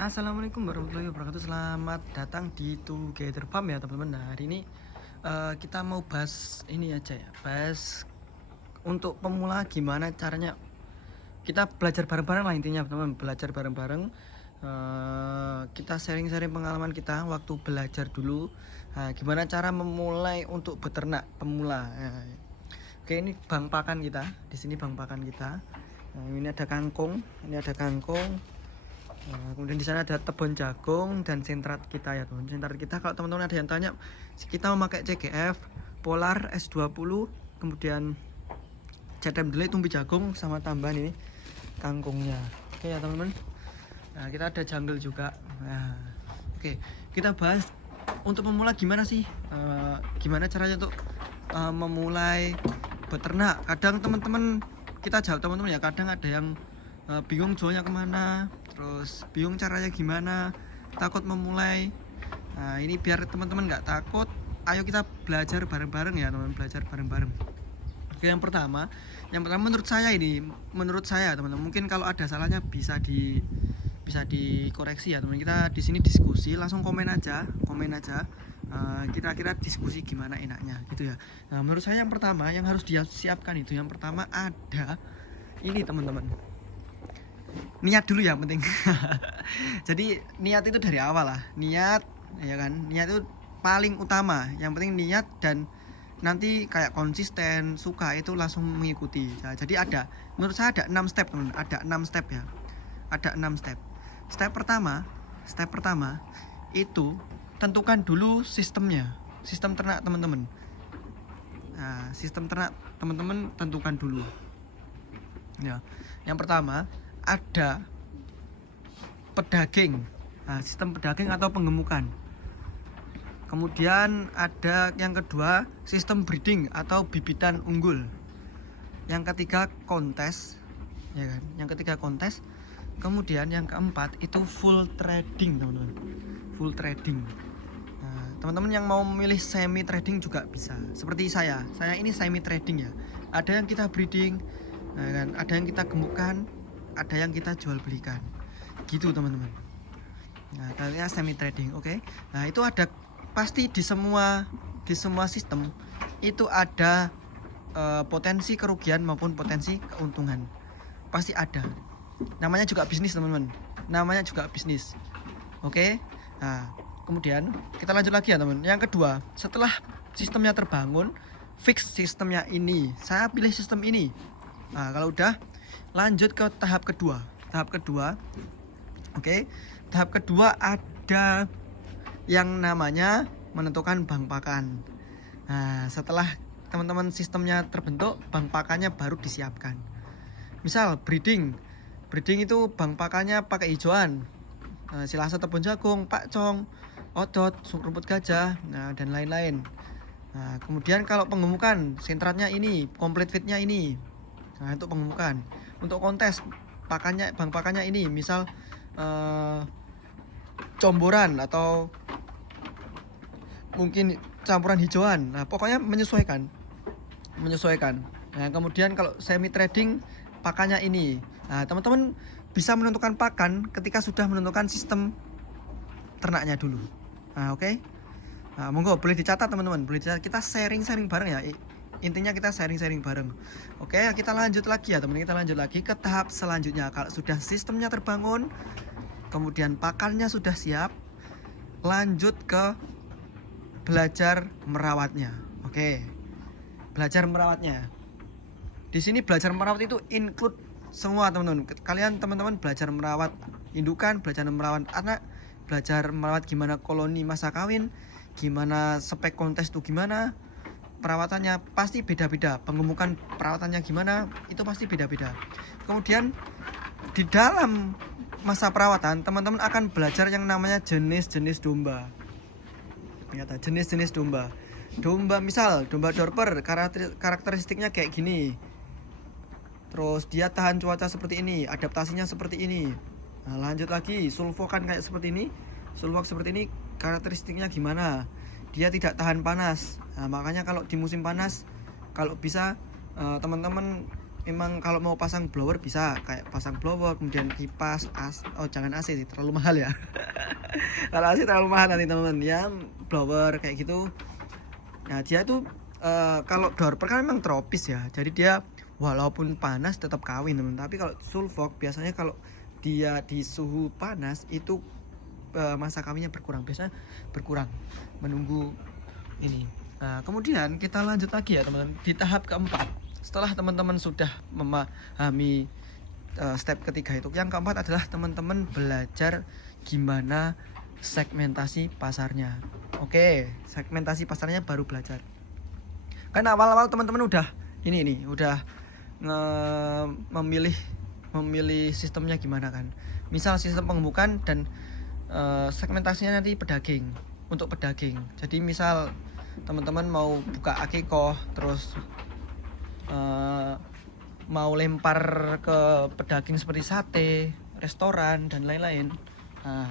Assalamualaikum warahmatullahi wabarakatuh. Selamat datang di Together Farm ya teman-teman. Nah, hari ini kita mau bahas ini aja ya. Bahas untuk pemula gimana caranya kita belajar bareng-bareng lah intinya teman-teman. Belajar bareng-bareng. Kita sharing-sharing pengalaman kita waktu belajar dulu. Nah, gimana cara memulai untuk beternak pemula. Nah, oke, ini bang pakan kita. Di sini bang pakan kita. Nah, ini ada kangkung. Kemudian di sana ada tebon jagung dan sentrat kita ya teman. Sentrat kita kalau teman-teman ada yang tanya, kita memakai CGF, Polar S20, kemudian Cetem Delay tumbi jagung sama tambahan ini kangkungnya. Oke ya teman-teman. Nah, kita ada jungle juga. Nah, oke, kita bahas untuk pemula gimana sih? Gimana caranya untuk memulai beternak? Kadang teman-teman kita jawab teman-teman ya, kadang ada yang bingung jualnya kemana, terus bingung caranya gimana, takut memulai. Nah, ini biar teman-teman nggak takut, ayo kita belajar bareng-bareng ya teman-teman, belajar bareng-bareng. Oke, yang pertama menurut saya teman-teman, mungkin kalau ada salahnya bisa dikoreksi ya teman. Kita di sini diskusi, langsung komen aja kira-kira diskusi gimana enaknya gitu ya. Nah, menurut saya yang pertama yang harus disiapkan itu, yang pertama ada ini teman-teman, niat dulu ya penting. Jadi niat itu dari awal lah, niat ya kan, niat itu paling utama. Yang penting niat, dan nanti kayak konsisten, suka itu langsung mengikuti. Nah, jadi menurut saya ada 6 step teman, ada 6 step ya, ada 6 step. Step pertama itu tentukan dulu sistem ternak teman-teman. Nah, sistem ternak teman-teman tentukan dulu ya. Yang pertama ada pedaging, nah, sistem pedaging atau penggemukan. Kemudian ada yang kedua sistem breeding atau bibitan unggul. Yang ketiga kontes, ya kan? Yang ketiga kontes. Kemudian yang keempat itu full trading teman-teman, full trading. Nah, teman-teman yang mau memilih semi trading juga bisa. Seperti saya ini semi trading ya. Ada yang kita breeding, nah kan? Ada yang kita gemukkan, ada yang kita jual belikan gitu teman-teman. Nah, kalian semi trading, oke. Nah, itu ada pasti di semua sistem itu ada potensi kerugian maupun potensi keuntungan, pasti ada. Namanya juga bisnis teman-teman, namanya juga bisnis, oke. Nah, kemudian kita lanjut lagi ya teman. Yang kedua, setelah sistemnya terbangun, fix sistemnya ini, saya pilih sistem ini. Nah, kalau udah, lanjut ke tahap kedua. Oke, tahap kedua ada yang namanya menentukan bank pakan. Nah, setelah teman-teman sistemnya terbentuk, bank pakannya baru disiapkan. Misal breeding itu bank pakannya pakai hijauan, silase tebon jagung, pakcong, odot, rumput gajah, nah, dan lain-lain. Nah, kemudian kalau penggemukan, sentratnya ini, complete feednya ini. Nah, untuk penggemukan. Untuk kontes, bank pakannya ini, misal comboran atau mungkin campuran hijauan. Nah, pokoknya menyesuaikan. Nah, kemudian kalau semi trading pakannya ini. Nah, teman-teman bisa menentukan pakan ketika sudah menentukan sistem ternaknya dulu. Nah, oke. Nah, monggo boleh dicatat teman-teman, boleh dicatat. Kita sharing bareng ya. Intinya kita sharing bareng. Oke, kita lanjut lagi ya teman. Kita lanjut lagi ke tahap selanjutnya. Kalau sudah sistemnya terbangun, kemudian pakannya sudah siap, lanjut ke belajar merawatnya. Oke, belajar merawatnya. Di sini belajar merawat itu include semua teman-teman. Kalian teman-teman belajar merawat indukan, belajar merawat anak, belajar merawat gimana koloni masa kawin, gimana spek kontes tuh gimana, perawatannya pasti beda-beda. Pengemukan perawatannya gimana, itu pasti beda-beda. Kemudian di dalam masa perawatan teman-teman akan belajar yang namanya jenis-jenis domba. Ternyata jenis-jenis domba misal domba Dorper, karakteristiknya kayak gini, terus dia tahan cuaca seperti ini, adaptasinya seperti ini. Nah, lanjut lagi sulfokan kayak seperti ini, sulfok seperti ini, karakteristiknya gimana, dia tidak tahan panas. Nah, makanya kalau di musim panas, kalau bisa teman-teman memang kalau mau pasang blower bisa, kayak pasang blower, kemudian kipas, jangan AC sih, terlalu mahal ya. Kalau AC terlalu mahal nanti teman-teman ya, blower kayak gitu. Nah dia tuh kalau Dorper kan memang tropis ya, jadi dia walaupun panas tetap kawin teman. Tapi kalau Sulfok biasanya kalau dia di suhu panas itu masa kawinnya berkurang, biasanya berkurang menunggu ini. Nah kemudian kita lanjut lagi ya teman-teman di tahap keempat. Setelah teman-teman sudah memahami step ketiga itu, yang keempat adalah teman-teman belajar gimana segmentasi pasarnya. Oke, segmentasi pasarnya baru belajar. Kan awal-awal teman-teman udah udah memilih sistemnya gimana kan. Misal sistem pengembukan dan segmentasinya nanti pedaging, untuk pedaging. Jadi misal teman-teman mau buka akikoh, terus mau lempar ke pedaging seperti sate, restoran dan lain-lain. Nah,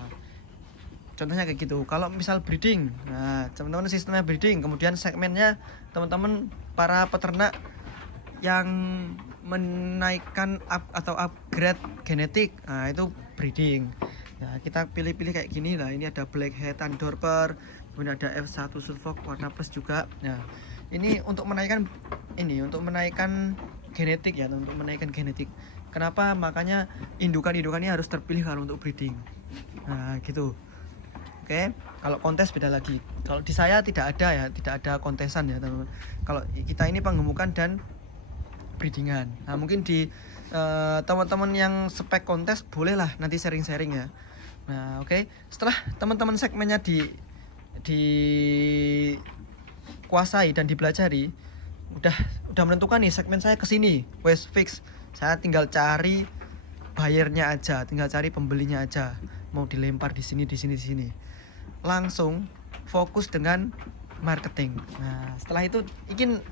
contohnya kayak gitu. Kalau misal breeding, nah teman-teman sistemnya breeding, kemudian segmennya teman-teman para peternak yang menaikkan atau upgrade genetik, nah itu breeding. Nah kita pilih-pilih kayak gini lah. Ini ada Blackhead Dorper, kemudian ada F1 Sulfok warna plus juga. Nah ini untuk menaikkan genetik ya, untuk menaikkan genetik. Kenapa? Makanya indukan-indukannya harus terpilih kalau untuk breeding. Nah gitu. Oke, kalau kontes beda lagi. Kalau di saya tidak ada kontesan ya teman-teman. Kalau kita ini penggemukan dan breedingan. Nah mungkin di teman-teman yang spek kontes bolehlah nanti sharing-sharing ya. Nah oke, setelah teman-teman segmennya dikuasai dan dipelajari, udah menentukan nih segmen saya kesini, wes fix. Saya tinggal cari buyernya aja, tinggal cari pembelinya aja. Mau dilempar di sini. Langsung fokus dengan marketing. Nah setelah itu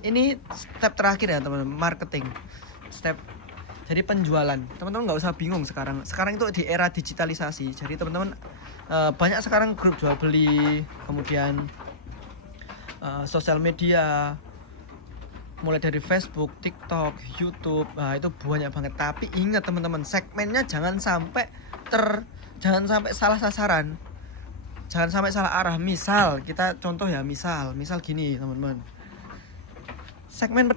ini step terakhir ya teman-teman, marketing step. Jadi penjualan, teman-teman nggak usah bingung sekarang itu di era digitalisasi. Jadi teman-teman banyak sekarang grup jual beli, kemudian sosial media, mulai dari Facebook, TikTok, YouTube. Nah itu banyak banget. Tapi ingat teman-teman, segmennya jangan sampai salah sasaran, jangan sampai salah arah. Misal kita contoh ya, misal gini teman-teman, segmen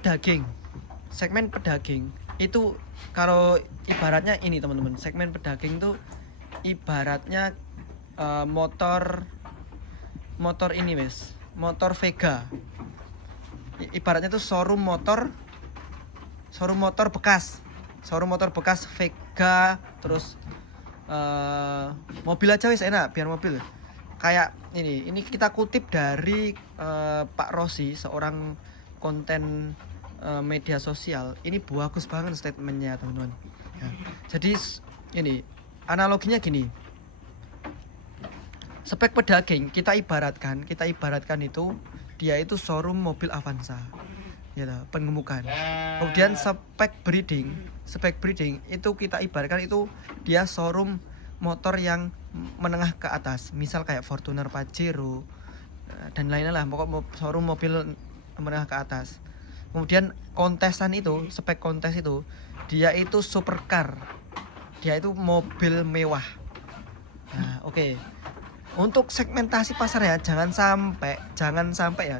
pedaging itu kalau ibaratnya ini teman-teman, segmen pedaging itu ibaratnya motor ini wes, motor Vega. Ibaratnya tuh showroom motor bekas Vega. Terus mobil aja wes enak, biar mobil. Kayak ini kita kutip dari Pak Rossi, seorang konten media sosial. Ini bagus banget statementnya teman-teman ya. Jadi ini analoginya gini, spek pedaging kita ibaratkan itu dia itu showroom mobil Avanza ya, penggemukan. Kemudian spek breeding itu kita ibaratkan itu dia showroom motor yang menengah ke atas, misal kayak Fortuner, Pajero dan lain-lain lah, pokok showroom mobil menengah ke atas. Kemudian kontesan itu, spek kontes itu dia itu supercar, dia itu mobil mewah. Nah oke. Untuk segmentasi pasar ya, jangan sampai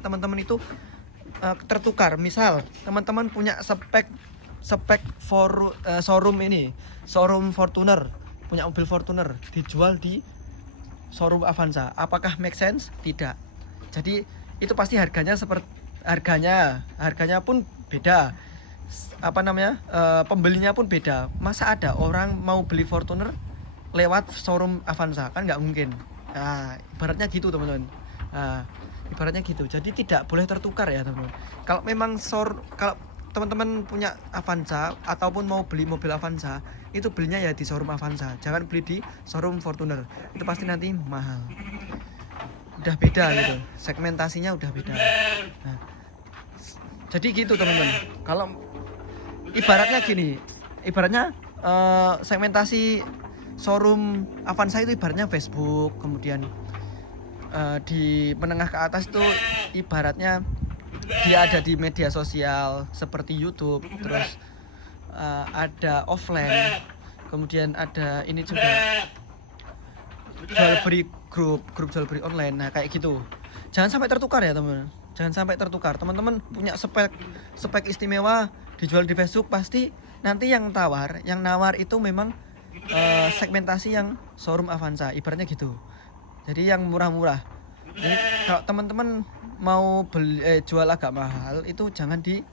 teman-teman itu tertukar. Misal teman-teman punya spek showroom Fortuner, punya mobil Fortuner dijual di showroom Avanza, apakah make sense? Tidak. Jadi itu pasti harganya pun beda, pembelinya pun beda. Masa ada orang mau beli Fortuner lewat showroom Avanza? Kan nggak mungkin. Nah ibaratnya gitu teman-teman. Ibaratnya gitu. Jadi tidak boleh tertukar ya teman-teman. Kalau memang kalau teman-teman punya Avanza ataupun mau beli mobil Avanza, itu belinya ya di showroom Avanza, jangan beli di showroom Fortuner. Itu pasti nanti mahal. Udah beda gitu, segmentasinya udah beda. Nah, jadi gitu teman-teman. Kalau ibaratnya gini, segmentasi showroom Avanza itu ibaratnya Facebook, kemudian di menengah ke atas itu ibaratnya dia ada di media sosial seperti YouTube, terus ada offline, kemudian ada ini juga jual beli grup jual beli online. Nah kayak gitu, jangan sampai tertukar ya teman-teman, jangan sampai tertukar. Teman-teman punya spek istimewa dijual di Facebook, pasti nanti yang nawar itu memang segmentasi yang showroom Avanza, ibaratnya gitu. Jadi yang murah-murah. Jadi kalau teman-teman mau jual agak mahal, itu jangan di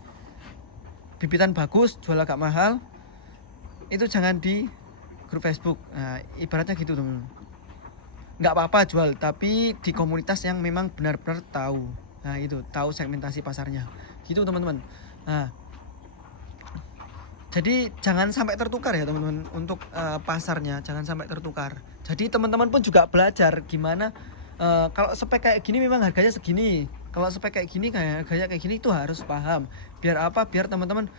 bibitan bagus, jual agak mahal, itu jangan di grup Facebook. Nah ibaratnya gitu teman-teman. Nggak apa-apa jual, tapi di komunitas yang memang benar-benar tahu. Nah itu, tahu segmentasi pasarnya gitu teman-teman. Nah jadi jangan sampai tertukar ya teman-teman, untuk pasarnya jangan sampai tertukar. Jadi teman-teman pun juga belajar gimana kalau spek kayak gini memang harganya segini, kalau spek kayak gini harganya kayak gini, itu harus paham. Biar apa? Biar teman-teman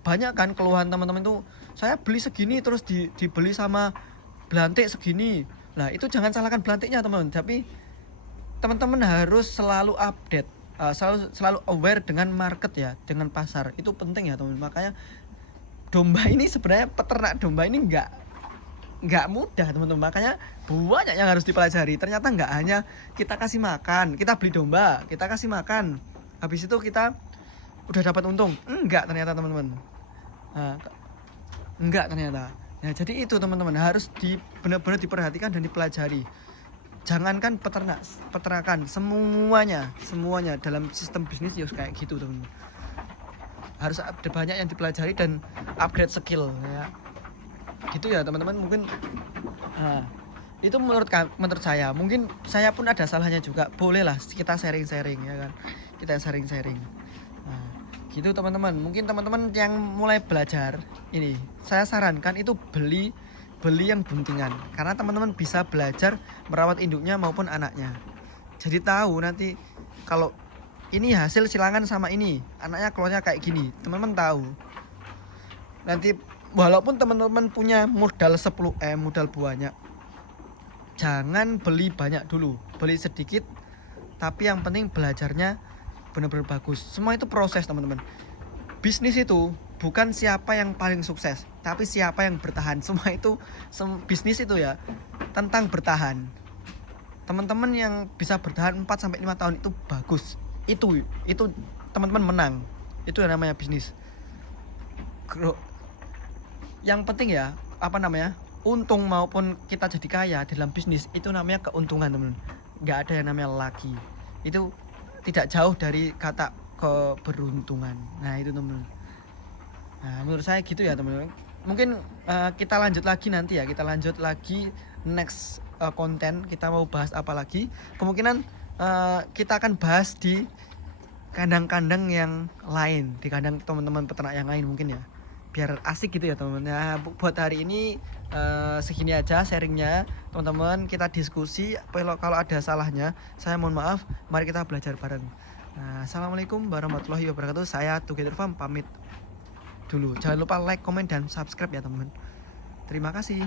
banyak kan keluhan teman-teman tuh, saya beli segini terus dibeli sama belantik segini. Nah itu jangan salahkan belantiknya teman-teman, tapi teman-teman harus selalu update, selalu aware dengan market ya, dengan pasar. Itu penting ya teman-teman. Makanya domba ini sebenarnya, peternak domba ini nggak mudah teman-teman. Makanya banyak yang harus dipelajari. Ternyata nggak hanya kita kasih makan, kita beli domba, kita kasih makan, habis itu kita udah dapat untung. Enggak ternyata teman-teman. Enggak ternyata. Nah jadi itu teman-teman, harus benar-benar diperhatikan dan dipelajari. Jangankan peternakan, semuanya dalam sistem bisnis ya kayak gitu teman-teman. Harus ada banyak yang dipelajari dan upgrade skill ya. Gitu ya teman-teman. Mungkin itu menurut saya, mungkin saya pun ada salahnya juga. Bolehlah kita sharing-sharing ya kan. Kita sharing-sharing. Gitu teman-teman. Mungkin teman-teman yang mulai belajar ini, saya sarankan itu beli yang buntingan, karena teman-teman bisa belajar merawat induknya maupun anaknya. Jadi tahu nanti kalau ini hasil silangan sama ini, anaknya keluarnya kayak gini, teman-teman tahu. Nanti walaupun teman-teman punya modal 10M, modal banyak, jangan beli banyak dulu, beli sedikit, tapi yang penting belajarnya benar-benar bagus. Semua itu proses teman-teman. Bisnis itu bukan siapa yang paling sukses, tapi siapa yang bertahan. Semua itu, bisnis itu ya tentang bertahan. Teman-teman yang bisa bertahan 4-5 tahun itu bagus. Itu teman-teman menang. Itu yang namanya bisnis. Yang penting ya, untung maupun kita jadi kaya dalam bisnis, itu namanya keuntungan teman-teman. Nggak ada yang namanya laki. Itu tidak jauh dari kata keberuntungan. Nah itu teman-teman. Nah menurut saya gitu ya teman-teman. Mungkin kita lanjut lagi nanti ya, kita lanjut lagi next konten. Kita mau bahas apa lagi, kemungkinan kita akan bahas di kandang-kandang yang lain, di kandang teman-teman peternak yang lain mungkin ya, biar asik gitu ya teman-teman. Nah buat hari ini segini aja sharingnya teman-teman. Kita diskusi, kalau ada salahnya saya mohon maaf. Mari kita belajar bareng. Nah, assalamualaikum warahmatullahi wabarakatuh. Saya Together Farm pamit dulu. Jangan lupa like, komen, dan subscribe ya teman-teman. Terima kasih.